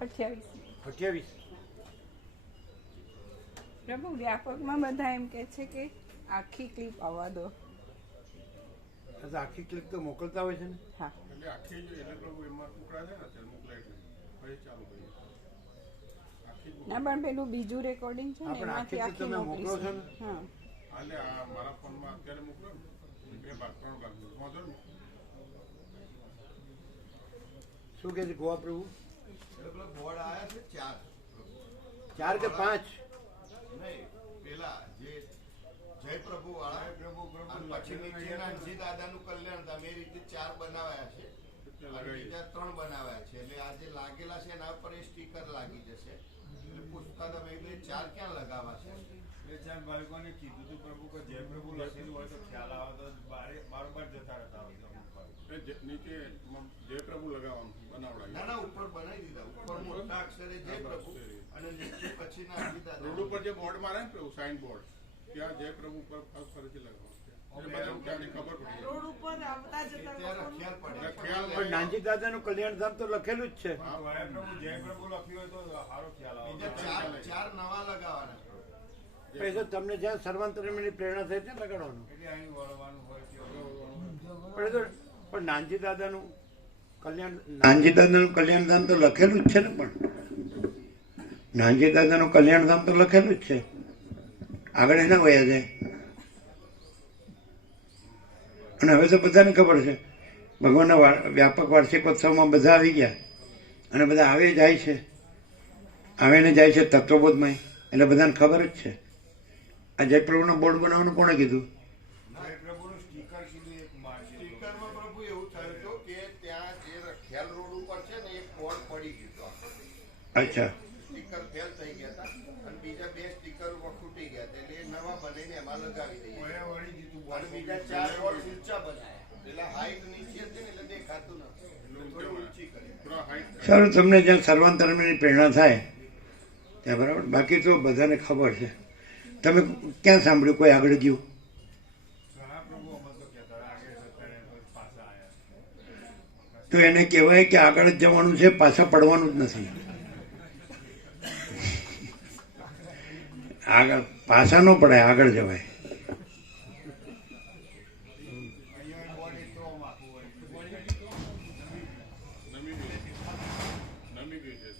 28 પ્રભુ વ્યાપકમાં બધા એમ કે છે કે આખી ક્લિપ આવવા દો. આખી ક્લિપ તો મોકલતા હોય છે ને. હા એટલે આખી એટલે પ્રભુ એમાં મોકલા છે ને અત્યારે મોકલાય છે ફરી ચાલુ કરીએ ના પણ પેલું બીજું રેકોર્ડિંગ છે ને એમાંથી આખી મોકલો છો ને. હા એટલે આ મારા ફોનમાં અત્યારે મોકલો ને 2 ભાગ 3 ભાગ વાંધો ને. શું કે છે ગોવા પ્રભુ? બોર્ડ આવ્યા છે 4 કે 5 નહીં પેલા જે જય પ્રભુ વાળા અને પછી નીચે નાનજી દાદાનું કલ્યાણ ધામ એ રીતે 4 બનાવ્યા છે અને બીજા 3 બનાવ્યા છે એટલે આ જે લાગેલા છે એના પર એ સ્ટીકર લાગી જશે એટલે પૂછતા હતા મેં 4 ક્યાં લગાવવા છે બે ચાર બાળકોને કીધું તું પ્રભુ કે જય પ્રભુ લખેલું હોય તો ખ્યાલ આવે તો બારોબાર જતા રહેતા હોય નીચે જય પ્રભુ લગાવવાનું બનાવડાય ના ના ઉપર બનાવી દીધા ઉપર મોટા અક્ષરે જય પ્રભુ અને નીચે પછી નાનજી દાદા રોડ ઉપર જે બોર્ડ મારે ને પેલું સાઇન બોર્ડ ત્યાં જય પ્રભુ ઉપર ફરીથી લગાવવાનું ખબર પડી રોડ ઉપર આવતા જતા ત્યારે ખ્યાલ પડે પણ નાનજી દાદાનું કલ્યાણ ધામ તો લખેલું જ છે. જય પ્રભુ લખ્યું હોય તો સારો ખ્યાલ આવે. બીજા 4 નવા લગાવવાના પછી તો તમને જ્યાં સર્વાંતરમની પ્રેરણા થઈ છે લગાડવાનું. એટલે અહીં વળવાનું હોય પણ નાનજી દાદાનું કલ્યાણ ધામ તો લખેલું જ છે ને. પણ નાનજી દાદાનું કલ્યાણ ધામ તો લખેલું જ છે. આગળ એના વયા જાય. અને હવે તો બધાને ખબર છે ભગવાનના વ્યાપક વાર્ષિકોત્સવમાં બધા આવી ગયા અને બધા આવે જાય છે આવે ને જાય છે તત્વબોધમાં. એટલે બધાને ખબર જ છે. આ જય પ્રભુનો બોર્ડ બનાવવાનું કોણે કીધું? જય પ્રભુનું સ્ટીકર સીધું એક મારશે. સ્ટીકરમાં પ્રભુ એવું થયું હતું કે ત્યાં જે ખ્યાલ રોડ ઉપર છે ને એક બોર્ડ પડી ગયું હતું. અચ્છા સ્ટીકર ફેલ થઈ ગયા હતા અને બીજા 2 સ્ટીકર ખૂટી ગયા હતા એટલે એ નવા બનાવીને એમાં લગાવી દઈએ વળી દીધું અને બીજા 4 બોર્ડ ઊંચા બનાવ્યા એટલે હાઈટ નીચે હતી ને એટલે દેખાતું નથી થોડી ઊંચી કરી. સારું. તમને જ્યાં સર્વાંતરમની પ્રેરણા થાય ત્યાં બરાબર. બાકી તો બધાને ખબર છે. તમે ક્યાં સાંભળ્યું કોઈ આગળ ગયું? ઘણા પ્રભુ અમર તો કહેતા આગળ જતા રહે પાછા આવ્યા. તો એને કહેવાય કે આગળ જ જવાનું છે, પાછા પડવાનું જ નથી. આગળ પાછા ન પડાય, આગળ જવાય. અહીંયા બોડી તો માથું હોય નમી ગઈ છે.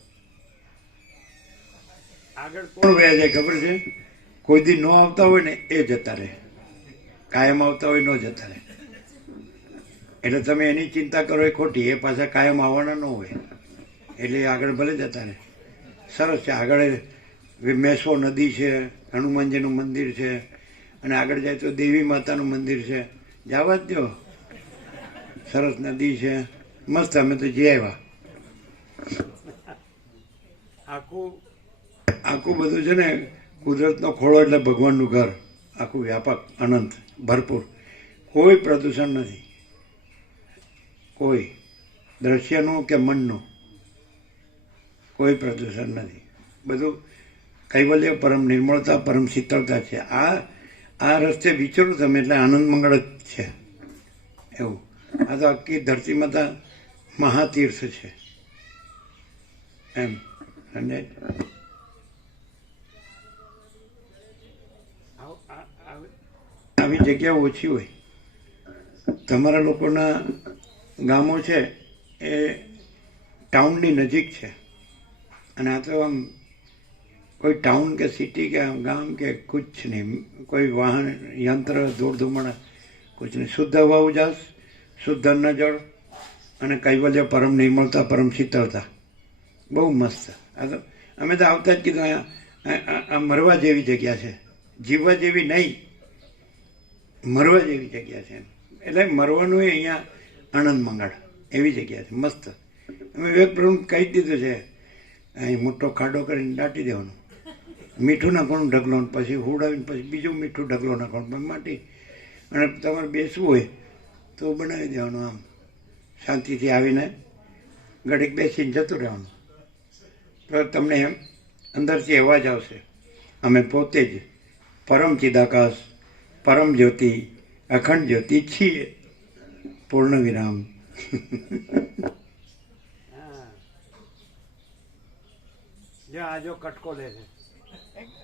આગળ કોણ વયા જાય ખબર છે? કોઈ દી ન આવતા હોય ને એ જતા રહે, કાયમ આવતા હોય ન જતા રહે. એટલે તમે એની ચિંતા કરો એ ખોટી. એ પાછા કાયમ આવવાના ન હોય એટલે આગળ ભલે જતા રહે. સરસ છે. આગળ મેસો નદી છે, હનુમાનજીનું મંદિર છે અને આગળ જાય તો દેવી માતાનું મંદિર છે. જવા જ દો. સરસ નદી છે, મસ્ત. અમે તો જઈ આવ્યા. આખું બધું છે ને કુદરતનો ખોળો એટલે ભગવાનનું ઘર. આખું વ્યાપક, અનંત, ભરપૂર. કોઈ પ્રદૂષણ નથી, કોઈ દ્રશ્યનું કે મનનું કોઈ પ્રદૂષણ નથી. બધું કૈવલ્ય, પરમ નિર્મળતા, પરમ શીતળતા છે. આ રસ્તે વિચારો તમે એટલે આનંદ મંગળ જ છે એવું. આ તો આખી ધરતી માતા મહાતીર્થ છે એમ. અને આવી જગ્યાઓ ઓછી હોય. તમારા લોકોના ગામો છે એ ટાઉનની નજીક છે અને આ તો આમ કોઈ ટાઉન કે સિટી કે ગામ કે કુછ નહીં. કોઈ વાહન યંત્ર ધૂળ ધુમાડા કુછ નહીં. શુદ્ધ હવા ઉજાસ, શુદ્ધ અન્ન જળ અને કૈવલ્ય, પરમ નિર્મળતા, પરમ શીતળતા. બહુ મસ્ત. આ તો અમે તો આવતા જ કીધું આ મરવા જેવી જગ્યા છે, જીવવા જેવી નહીં, મરવા જેવી જગ્યા છે. એટલે મરવાનું એ અહીંયા આનંદ મંગળ એવી જગ્યા છે, મસ્ત. અમે વિવેક પ્રભુ કહી દીધું છે અહીં મોટો ખાડો કરીને દાટી દેવાનું, મીઠું નાખવાનું ઢગલો, પછી હુડાવીને પછી બીજું મીઠું ઢગલો નાખવાનું, પછી માટી. અને તમારે બેસવું હોય તો બનાવી દેવાનું. આમ શાંતિથી આવીને ઘડીક બેસીને જતું રહેવાનું. તો તમને એમ અંદરથી અવાજ આવશે અમે પોતે જ પરમ ચિદાકાશ, પરમ જ્યોતિ, અખંડ જ્યોતિ છીએ. પૂર્ણ વિરામ. જ્યાં આજો કટકો લે છે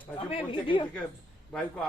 પછી અમે પોતે કહે વિડીયો છે કે ભાઈ કો